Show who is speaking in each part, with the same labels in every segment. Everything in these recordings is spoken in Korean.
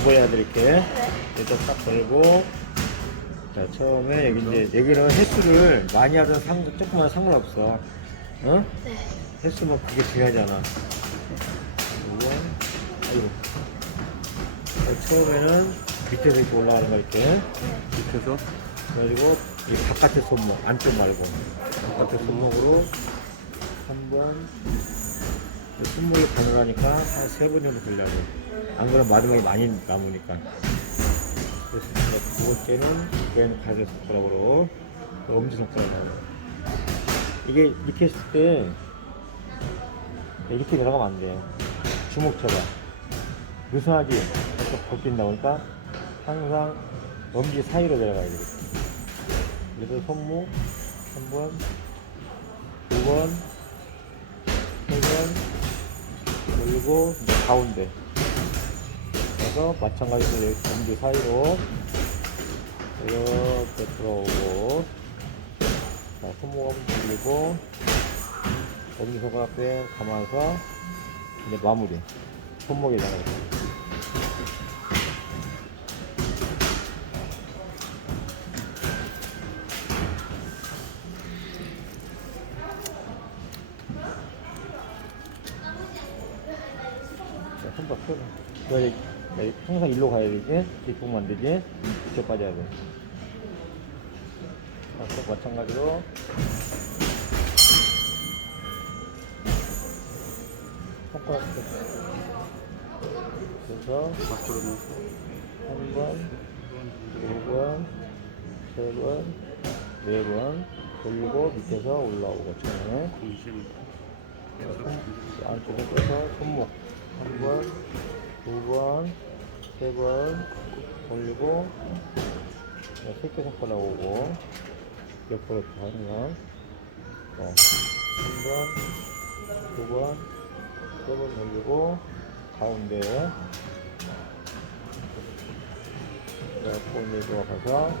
Speaker 1: 보여야 돼 이렇게
Speaker 2: 네.
Speaker 1: 일단 딱 걸고 자 처음에 여기 이제 여기는 횟수를 많이 하든 상 조금만 상관없어 어?
Speaker 2: 네.
Speaker 1: 횟수는 그게 중요하잖아 이거 아이고 자, 처음에는 밑에서 이렇게 올라가는 거 이렇게
Speaker 2: 네.
Speaker 1: 밑에서 그래가지고 이 바깥의 손목 안쪽 말고 바깥의 손목으로 한번 손목이 가능하니까 한 세 번 정도 돌려고. 안 그러면 마지막에 많이 남으니까. 그래서 두 번째는 왼 가슴 손가락으로 엄지 손가락으로 이게 이렇게 했을 때 이렇게 들어가면 안 돼요 주먹처럼. 느슨하게 이렇게 벗긴다 보니까 항상 엄지 사이로 내려가야 돼. 이렇게 그래서 손목 한 번, 두 번, 세 번, 그리고 가운데. 그래서 마찬가지로 여기 엄지 사이로 이렇게 들어오고, 자, 손목 한번 돌리고, 엄지 손가락에 감아서 이제 마무리. 손목에다가 자, 손박 펴봐. 너 이제 야, 항상 일로 가야 되지? 뒷북 만들지? 뒤쪽 빠져야 돼. 자, 또 마찬가지로. 손가락 펴. 그래서
Speaker 3: 밖으로
Speaker 1: 한 번, 두 번, 세 번, 네 번, 돌리고 밑에서 올라오고 처음에. 손, 안쪽에 빼서 손목. 한 번, 두 번, 세번 올리고 새끼 손가락 오고 옆으로 건 어, 한 번, 두 번, 세번 올리고 가운데. 옆으로 내려가서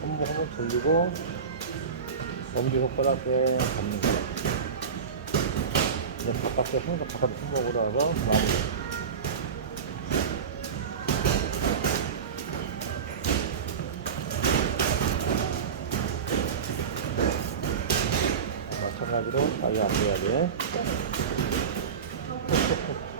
Speaker 1: 손목 한번 돌리고 엄지 손가락에 잡는 거야. 바깥에 항상 바깥에 손목으로 하서 마무리. 마찬가지로 자기 안 돼야 돼.